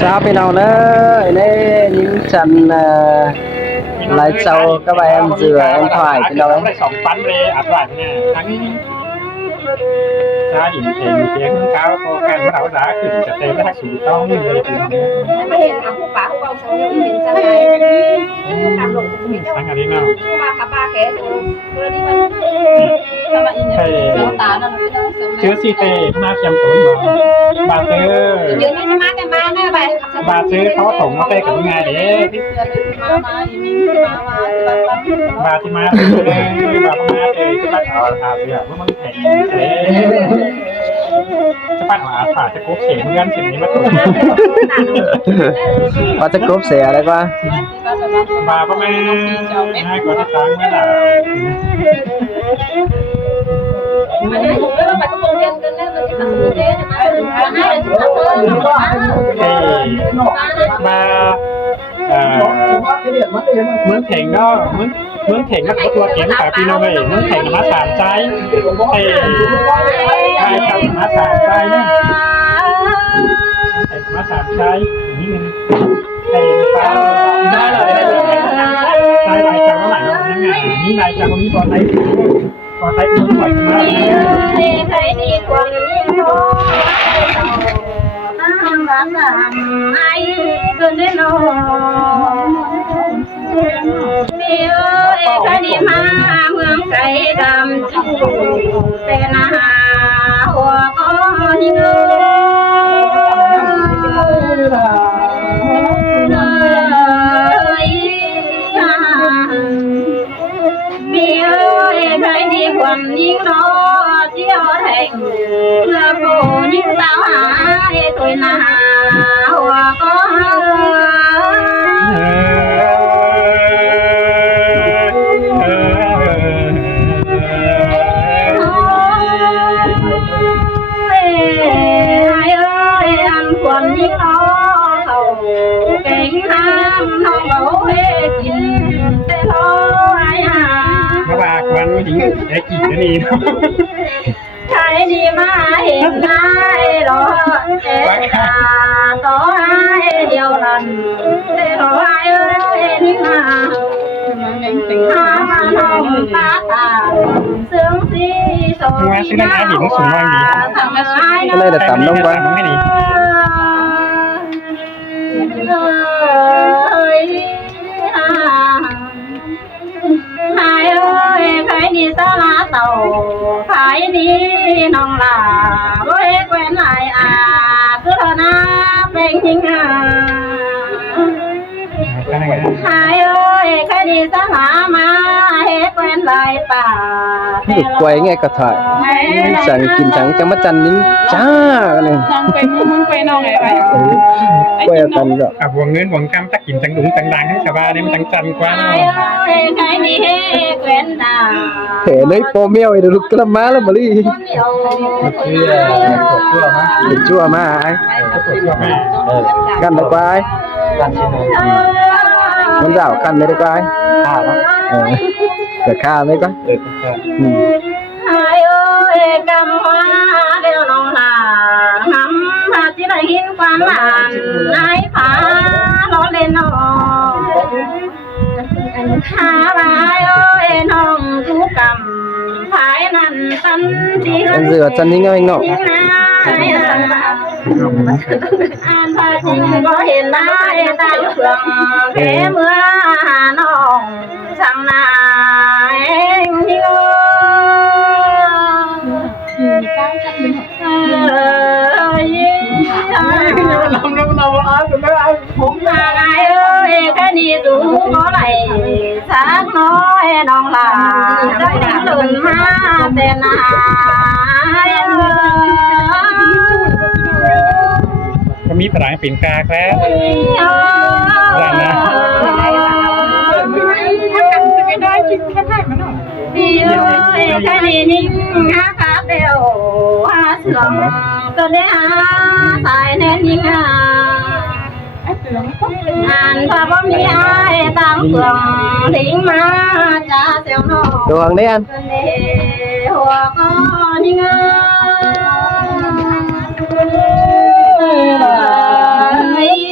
Sao bên nào nữa đây những trận lái sau các bạn em dừa em thoải bên đâu đấy 2 ปั้นเลยอัดหลังเนี่ยทั้งชาหินเองเสียงเท้าโตกันเราด่าขึ้นจะเต็มทักสูต้องเลยไม่เห็นค่ะผู้ป่าผู้เบาสังเกตเห็นจังไรตามลงจะมีเจ้า ทั้งอันนี้เนาะ ผู้มาขับบ้าแกสิเรื่องนี้มันทำมาอินเนี่ยเสียวตานั่นเป็นเรื่องเสียว เชื้อซีเตมาเชียมตัวมาบาเจอ เดี๋ยวนี้จะมาแต่มาแน่ไป บาเจอเขาถงมาเตะกับงานเด้บาที่มาเลยบามาเตะจะปัดเอาอาเบียว่ามันแข็งจะปัดเอาอาผ่าจะกุ๊กเสียงเงินเสียงนี้มาถูก Bắt chắc cốp xẻ đấy qua บาประมาณง่ายกว่าที่ตั้งเมื่อไหร่ มันได้ถูกแล้วไปก็โรงเรียนกันแล้วมันจะทำยังไงนะมาให้จุดตัดเลยมาเมืองเถงก็เมืองเถงก็ตัวเก่งกับพี่น้องเลยเมืองเถงมาสามใจไอ้ใครทำมาสามใจเนี่ยไอ้มาสามใจนี่นึงไอ้ฟ้าได้เลยได้ลายจากเมื่อไหร่แล้วยังไงนี่ลายจากวันนี้ก่อนไอ้คุณปล่อยมาใครดีกว่านี้โน้บ้านไอ้เกินได้โน้มีใครดีมาเมืองไก่ดำจูเป็นอาหารหัวก็ยิ่งใครดีความยิ่งน้อเที่ยวแห่งเมื่อโผยิ่งสาวหายถอยนาหัวก็อันความยิ่งน้อเขาเก่งห้ามน้องเขาให้กินแต่ร้อยหามาบากวันหญิงไอ้กี่นี่ใครดีมาเห็นได้รอเอ็ดตาต่อให้เดียวรันแต่รอให้นี่มาหามาน้องตาตาเสื่อมสีสดมาซื้อน้ำหญิงสูงมากดี Cái này là tắm đông qua ไม่ดีหายใครดีสาระเต่าใครดีน้องลาร้อยแควนลายคือเธอหน้าเป็นยิงหายใครดีสาระมาเฮ็ดแควนลายป่า Được quay nghe cả thoại Sáng kìm trắng cho mắt chăn những chá cái này น้องเป็นมึงเป็นน้องไงไป Quay ở tầm rồi หวงเงินหวงกำตักกินจังดุงจังดังให้ชาวบ้านนี่มันจังจันกว่า ใครดีเฮ็ดแควนลา Thể lấy po mèo thì được cái làm má lắm mà đi คนเดียว Được chua mà ai กันได้ไปมันเจ้ากันได้ไปข้าวแต่ข้าวไม่ก็ หายกำว่าเดียวน้องหลางำพาที่ไหนหินควันหลานนายผาล้อเล่นน้องหาลายน้องทุกกำภายนั้นตันที่ Em rửa chân những anh nọ อ่านภาษีก็เห็นได้ตาเพื่องแค่เมื่อน้องช่างนายที่ผมมาไงแค่นี้ดูก็ไหลสักน้อยน้องหลาได้ดังลื่นมาแต่นายก็มีพลังปิ่นกาแค่ร้านนะดีเลยแค่นี้นิ่งหาคาเดียวหาเสื่อมก็ได้หาสายแน่นยิ่งอ่านพระบ่มีอายตามเพื่องทิ้งมาจะเสียวน้อง Đồ hàng đấy ăn หัวก็นิ่ง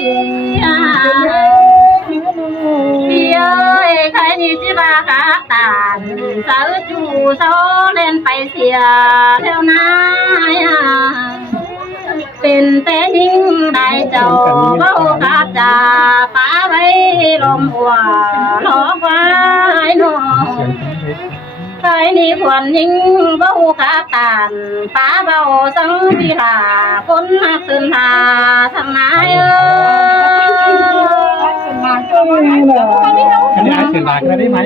เ เสียแถวนายเป็นแต่ยิ่งได้เจ้าเบ้ากาจาป้าไว้ลมหัวหลอกไว้หนอใครนี่ควรยิ่งเบ้ากาตานป้าเบาสังวิลาคนหักตื่นทาทางนายอันนี้อาเสียหลักได้ไหม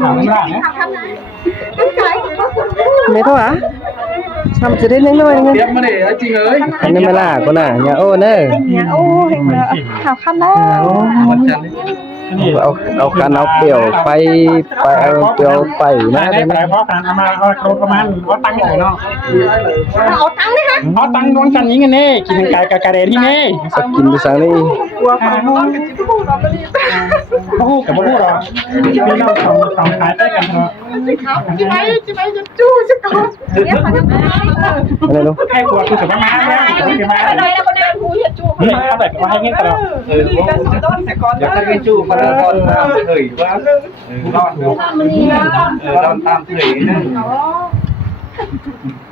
ถามว่าเนี่ย ไม่เท่าอ่ะทำจะได้น้อยๆไง เตรียมมาดิจริงเอ้ย อันนี้มาล่ะคนน่ะอย่าโอ้เนอะ โอ้เห็นเลยข่าวขั้นแล้ว วันจันทร์ เอากันเอาเปรี้ยวไปเอาเปรี้ยวไปนะ ได้ไปเพราะการเอามาเอาโครประมาณเอาตังค์หน่อยเนาะ เอาตังค์เลยค่ะ เอาตังค์นวลกันยิงกันนี่กินไก่กับกระเดที่นี่ สักกินไปสังนี่ พูดกับพูดหรอพี่น้องสองขายได้กันเนาะ อะไรลูก ให้ปวดคือสุดมากแล้วคือมานี่ถ้าแบบว่าให้เงี้ยตลอด เดี๋ยวจะไปจูมาแล้วตอนตามเผยว่ารอดรอดตามเผยนั่น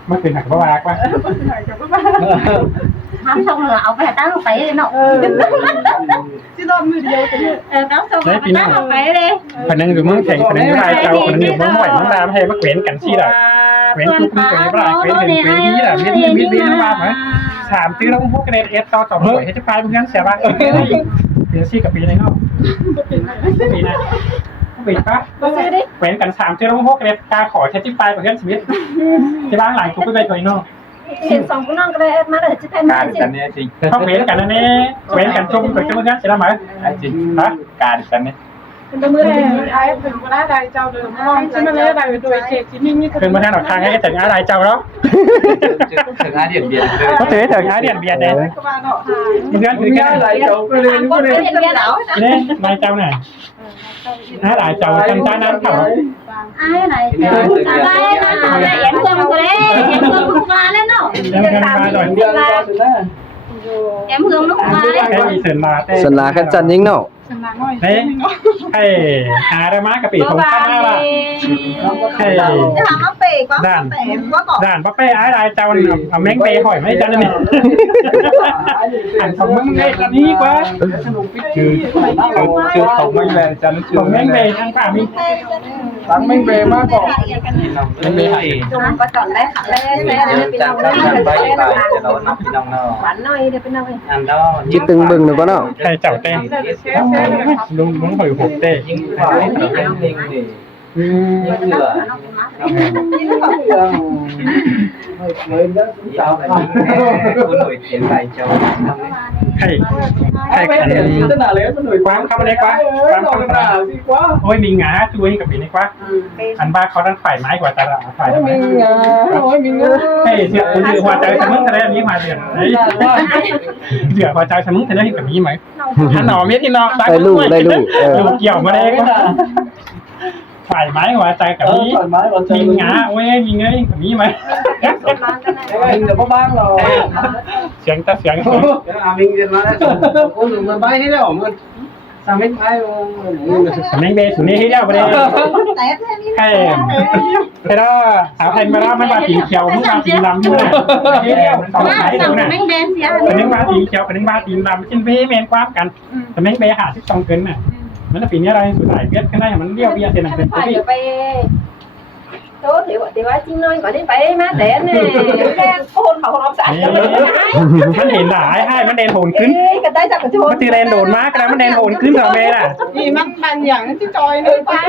มันเป็นหักบ้าป่ะ ทำxong rồi ông phải tao phải nọที่รอบมือเดียวกันเนี่ย tao xong rồi tao phải đi คนนึงอยู่เมืองแข่งคนนึงอยู่ไรเจ้าคนนึงอยู่เมืองหอยเมืองดามให้มาเกวียนกันที่ละเกวียนทุกคนเกวียนไรเกวียนเห็นเกวียนนี้ละมีมาไหมถามซื้อแล้วพวกกระเด็นเอสต่อสองหน่วยให้จะไปเพื่อนเสียบ้างเปียซี่กับปีไหนเนาะปีไหนปีปะเกวียนกัน3ซื้อแล้วพวกกระเด็นกาขอแค่ที่ไปเพื่อนชีวิตที่บ้านหลังทุกไปไปเนาะ hiện xong cũng non cái mà để chứ thêm การกันเนี่ยจริง เขาเกวียนกันนั่นเองเกวียนกันจุ่มไปเพื่อนเสียแล้วไหม จริงนะการกันเนี่ย เป็นมือไอ้ถึงเวลาใดเจ้าเดิมมองใช่ไหมเลยใดโดยเจ็ดที่นี่ คือมาทางหนทางให้ถึงอะไรเจ้าเนาะ ถึงอาเดียนเบียนเลย ก็ถือถึงอาเดียนเบียดเลยเพื่อนคือแค่ อะไรเจ้าไปเลย con cái hiện đảo นี่นายเจ้าไหนหลายเจ้าจำตานั้นเขา ai này đây em thương của đấy em thương lúc qua đấy nó em thương lúc qua แค่ đấy มีเสนมาแต่ สลาคันจันยิงเนาะ เฮ้ยให้หาได้มากกะปิของข้ามาละให้ จะทำมาเปย์ก็แต่ก็ต่อ ด่านป้าเป้ไอ้เจ้าเอาแมงเปย์หอยไม่จันนี่อันของมึงเด็กอันนี้กว่าคือของมึงแรงจันของแมงเปย์ทั้งป่ามี ตั้งแม่งเบมากกว่าไม่มีใคร chung có chọn đấy đấy จัดการไปไปจะโดนนับพี่น้องเนาะ bán nơi đi bên nơi อันดอ จิตตึงบึงหรือเปล่าเนาะ ให้เจ้าเต้ลุงหอยหกเต้ ยิ่งกว่ายิ่งดิยิ่งเหลือเจ้าคุณหน่วยเขียนใบเจ้า ให้ขันความเข้ามาได้กว่าความเข้ามาโอ้ยมีงาช่วยกับปีนี้กว่าอันบ้าเขาตั้งฝ่ายไม้กว่าแต่ละฝ่ายทำไมให้เสียคุณคือหัวใจสมึงทะเลนี้มาเดือนเดือดหัวใจสมึงทะเลกับนี้ไหมอันหนอเมียที่นอก ได้ลูก เกี่ยวมาได้ก็ฝ่ายไม้หัวใจกับนี้มีงาโอ้ยมีเงยกับนี้ไหม เดี๋ยวบ้างเรา เสียงตาเสียง mình liền mà con dùng mà bay thế nào mà sao mấy bay แมงเบสุนี่ให้เดียวไปเลย แต่แค่นี้ ให้แต่ก็เอาไทยมาแล้วมันมาสีเขียวมันมาสีดำด้วยให้เดียวสองสายดูนะ bánh đen xía เป็นนึ่งมาสีเขียวเป็นนึ่งมาสีดำกินเบย์เมนความกันแต่แมงเบย์หาที่2 เกินน่ะมันจะปีนี้อะไรสุดท้ายเบี้ยขึ้นได้มันเลี้ยวเบี้ยเส้นเป็นตัว phải ที่ được bay số thì quá chim nói gọi đến bay má đẻ nè hôn khẩu hôn sạch มันเห็นหลายให้มันเดนโหนขึ้น cái tay sao cái chôn มันตีแรงโดนมากแล้วมันเดนโหนขึ้นเหรอเมย์ล่ะ นี่มันบางอย่างที่จอยเลยป้า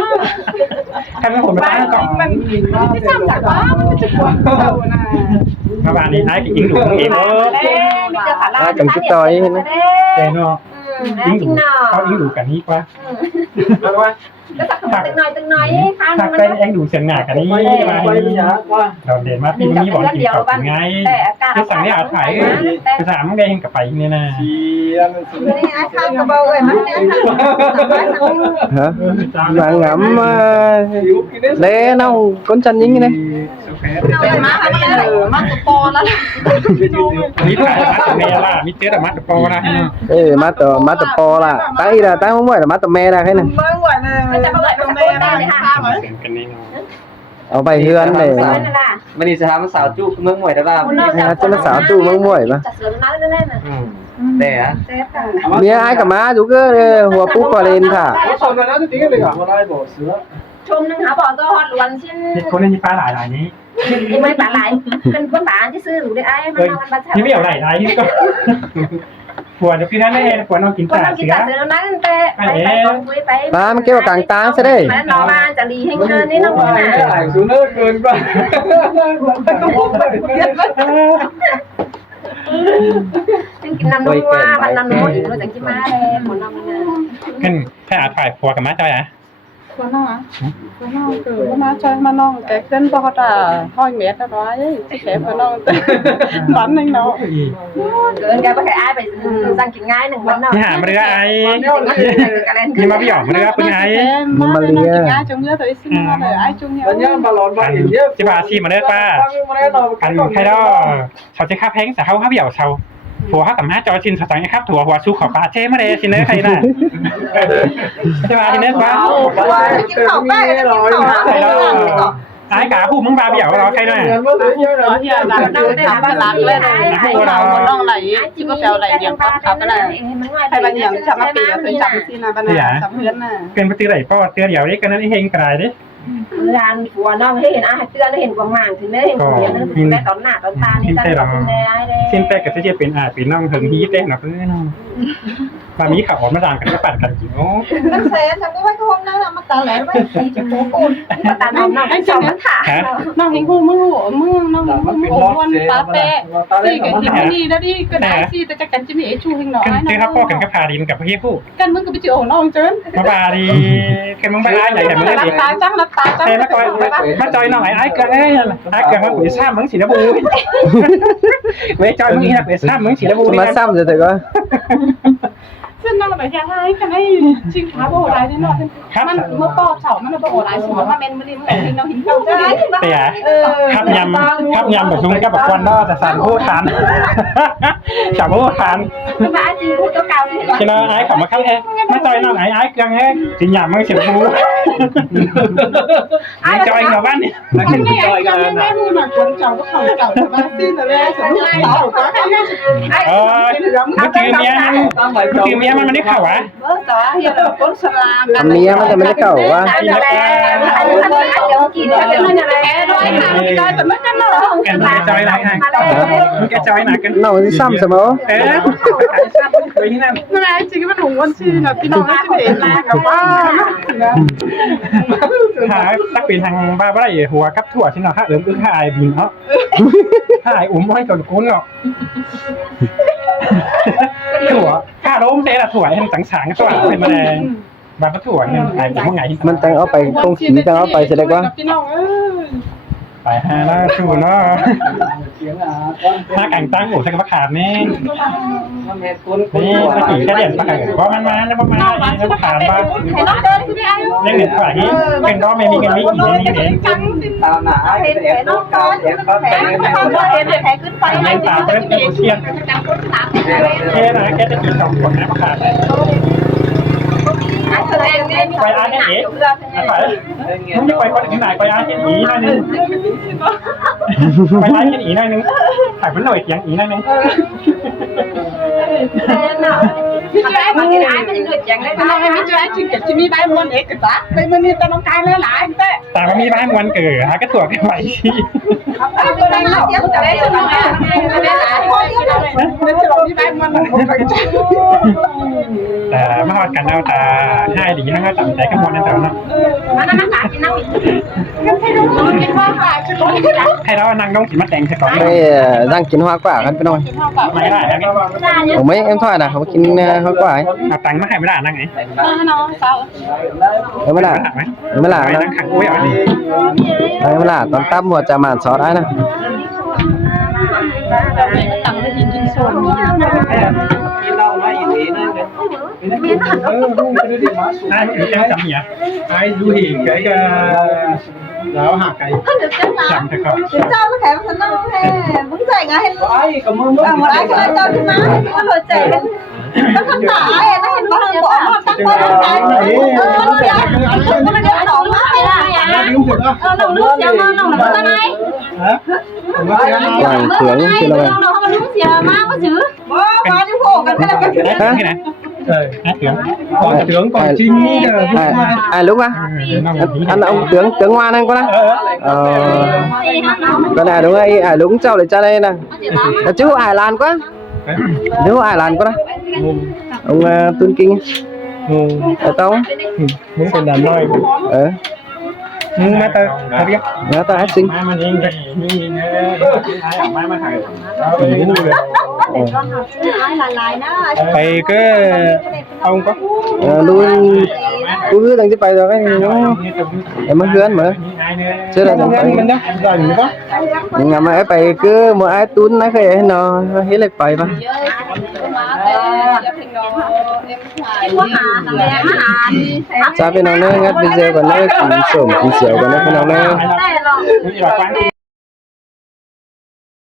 ใครไม่โหนมาตั้งก่อน มันที่ทำจากว่ามันจะปวดเข่านะ มาบ้านนี้ไอ้กินหนูเองเออ ai cầm cái tỏi nữa เดนเนาะอิงดูเขาอิงดูกันนี้กว่า từng nói ถ้าเป็นเองดูเสียงหนากันนี้มาเราเด่นมาพี่นี้บอกกินข้าวไงไปสั่งให้อาถ่ายไปถามมึงได้เห็นกับไปเนี่ยนะ นี่ไอ้ข้าวกระเบาเลยมันเนี่ย hả bạn ngậm lé nâu con chân dính cái này แพ้ เป็นมามาตัวโตแล้ว มีถ่ายมาตัวเมล่ะมีเจ๊แต่มาตัวโปนะ มาตัวปอล่ะตั้งอีละตั้งห้องไว้มาตัวแม่ได้แค่นั้น ไม่ไหวเลยจะไปแม่ได้เลยค่ะ เสียงกันนี่เนาะ เอาไปเฮือนเลย มันนี่สถานสาวจุกเมืองมวยได้ป่ะ จะมาสาวจู่มังม่วยปะ จัดเสือน้ำเล่นๆน่ะ แต่ฮะ เจ๊ค่ะ เมียไอ้กับมาจุกหัวปุ๊กกอเลนค่ะ ชนแล้วจริงๆเลยอ่ะว่าได้บ่เสือ ชมนึงหาบอกก็ฮอดล้วนชิ้น นี่คนนี้ปลาหลายนี้ ยังไม่ปลาไหลเป็นคนป่าที่ซื้อหรือได้ไอ้มันนอนกันมา นี่ไม่เอาไหลไหลนี่ก็ปวดพี่นั่นเองปวดน้องกิน คน แต่ ต้องกิน เสือ จัดเสือน้ำแต่ไปคุยไป ป้ามันเกี่ยวกับกลางตาซะได้ มันนอนมาจะดีให้เงินนี่น้องคนน่ะ สูงเกินไป กินน้ำนัวมันน้ำนัวอีกเราจะกินมาเลยหมดน้ำมัน ขึ้นแค่อาถ่ายผัวกับม้าจอยอ่ะ คนน้องคนน้องคือมาช่วยมาน้องแกขึ้นบ่ฮอดห้อยเมตรร้อยสิแกมาน้องมันนึงเนาะ เกินแกไปขายไอ้ไปสั่งกินง่ายหนึ่งวันเนาะ นี่หามาเรือไอ้นี่มาพี่หยอกมาเรือเป็นไง มาเรียนจงเยอะเลยสิมาเลยไอ้จงเยอะ วันนี้บอลลูนบอลเยอะ จะมาชีมาเด้อป้ากันใครดอเขาจะค่าแพงแต่เขาเบี่ยวเขาผัวเขากับม้าจอยชินสตังค์ครับถั่วหัวชูขอบปลาเช่มาเลยชินเด้อใครน่ะจะมาชินเด้อป้า กินข้าวได้กินข้าว ไอ้กาผู้มึงบาเบี่ยวเราใครน่ะ เฮียดังน้องได้มาล้างเลยน้องไหลจิบก็แปลไหลอย่างก็ขับก็ได้ใครบางอย่างจะมาเปียเคยจับสินะบ้านจับเพื่อนน่ะ เป็นปฏิไหลป้อเตือเดี่ยวนี้กันนั่นเองกระไรดิ ร้านผัวน้องให้เห็นอาหารเตือนเห็นกว่างถึงได้เห็นเสียนึงแม่ตอนหน้าตอนตานี่ตั้งแต่คุณแม่ได้ สิ้นแต่กับเจ๊เป็นเป็นน้องถึงฮีทได้หนักเลยน้องมามีข่าวมาด่างกันก็ปั่นกันจริงโอ้ นั่นแสนฉันก็ไว้ก็ห้องนั่งมาตาแหลไว้จะโกโก้ ตาน้องน้องสองมันขา น้องเห็นกูมึงน้องมึงโอ้วันตาแปะสี่กันที่นี่แล้วดิก็ได้สี่แต่จะกันจะมีไอ้ชูหิงน้อย คือครับพ่อกันก็พาดินกับพี่ผู้ กันมึงก็ไปเจอโอ้น้องเจิน มาบาดีกันมึงไปไอ้ไหนแต่มึงเล่น รับ ดิ ตาจังรับตาจัง เต้มาจอยมาจอยน้องไอ้เกินไอ้เกินมาปุ๋ยซ้ำมึงสีระบูเว้ยจอยมึงนี่นะปุ๋ยซ้ำมึงสีระบู มาซ้ำจะก็ ซึ่งน้องไหนยังไงกันไอ้ชิงขาโบราณนี่เนาะมันเมื่อปอบเสามันโบราณสมมติว่าเป็นมันนี่มันเห็นเราเห็นเขาใช่ เตี๋ยขับยำแบบซุ้มกับแบบควันนอแต่สันผู้ทานสาวผู้ทาน มาจริงพูดเก่าๆนี่ ที่น้าไอ้ขับมาข้างแท้มาจอยน้องไอ้เกินแท้จริงหยาบมึงสีระบูไอ้จอยกับบ้านนี่ มันไม่จอยกันนะไม่พูดหนักคนเจ้าก็เขาเจ้าแต่ว่าสิ้นแต่สมมติเจ้าก็แค่นี้ มันคือเมียมันไม่ได้ข่าวะ ต่อเฮียเป็นคนสลาม เมียมันจะไม่ได้เก่าวะ เดี๋ยวกินจะเป็นอะไร แกน้อยค่ะไม่ได้แต่ไม่กันหรอก แกจอยไหนแกจอยไหนกัน น้องที่ซ้ำเสมอ ไปที่นั่น ไม่ได้จริงมันหงวันชีนะพี่น้องไม่ได้เห็นมากับว่า หาตักเป็นทางบ้าบ่ได้หัวกับถั่วที่เนาะถ้าอึ้งหายบินเนาะหายอุ้มให้จนกุ้นเนาะถั่วข้าล้มเตะถั่วให้สังสารก็ว่าเป็นแมลงบาถั่วเนี่ยหายเป็นว่าไง มันจังเอาไปตรงสีจังเอาไปเสร็จแล้วก็ พี่น้อง ไปหาแล้วชูเนาะถ้ากันตั้งหูใช้กับขาดนี่นี่ตะกี้แค่เด่นปะเพราะมันมาแล้วประมาณนี้แล้วขาดบ้าง ให้น้องเดินขึ้นไปอายุ เล่นเหนือฝ่ายนี้เป็นก็ไม่มีกันไม่กี่นี่เอง ตามหนาเห็นน้องก้อนเห็นเขาแต่ง แพ้ขึ้นไป เล่นตามเล่นเป็นเชียนแค่นะแค่ตะกี้สองคนนะขาด แสดงเนี่ยมี ไปอาร์ตเอ๋ไปมึงจะไปคนที่ไหนไปอาร์ตอีหน่อยนึงไปอาร์ตอีหน่อยนึงถ่ายเป็นหน่วยเสียงอีหน่อยนึง พี่ช่วยมากินไอ้มันเหนื่อยอย่างไร พี่น้องไม่ช่วยจริงกับที่นี่ได้มวนเอกจ้ะในมันนี่ต้องการหลายๆแต่ แต่มันมีบ้านวันเกิดหาก็ถั่วกันไหวที่ ไม่ได้หรอกจะได้จะได้ไม่ได้หลายคนไม่ได้หรอกที่ได้มันผมเคยเจอ แต่มาหอดกันเอาแต่ให้ดีนะก็ตัดใจกันหมดนั่นแต่ว่า มันน่าสากินน้ำอีก ให้ดูมันกินว่าค่ะจะต้องกิน ให้เรานั่งน้องกินมาแต่งใช่ก่อน ไม่ร่างกินหัวกว่ากันไปหน่อย ข้าวเปล่า ไม่ได้แล้ว ผมไม่เอ็มทอดนะเขากินหัวกว่า เอาตังค์มาให้ไม่ได้นั่งไง น้องสาว ไม่ล่ะ ถักไหม ไม่ล่ะ ไม่ นะ นั่งขังกุ้ยอ่ะ ไม่ล่ะตอนตั้มหัวจะมานซอสได้นะ ตังค์ไม่กินจริงส่วน กินเหล้ามาอีกทีนึงไอ้ถึงจะจำเหี้ยไอ้ดูหิ่งไอ้ก็ แล้วหาไก่ Con được chắc là จำแต่ก็ Đến sau nó khẽ mà nó Muốn dạy ngay hết ไอ้กับมือ một ai cho cho chứ má Nó hồi trẻ Nó không tả ai Nó hình bao lần bỏ Nó tắc quá nó trái Nó đi Nó đổ má hay là Nó nước xìa mà Nó nước ra này Hoàng tướng chứ đâu Nó không nước xìa má có chứ Bố có chứ khổ Cái là cáiที่ไหนtướng còn chinh ai lúc á anh ông tướng ngoan anh có đó cái này đúng rồi ai đúng cháu lại cha đây nè chứ ai lan quá nếu ai lan quá đó ông Tuân Kinh ở đâu muốnเป็นđàn nói mà ta thật chứ nó ta hát sinh mà nhìn nhìn ai ở mai mà thằng thầy cứ ông có luôn cứ hứa thằng chứ phải rồi cái nó em mới hứa mà chứ là không mình đó dành có ngày mai phải cứ một ai Tuân nói cái nó hết lại phải mà sao bên nó ngắt video còn nó sổm xỉu còn nó bên nó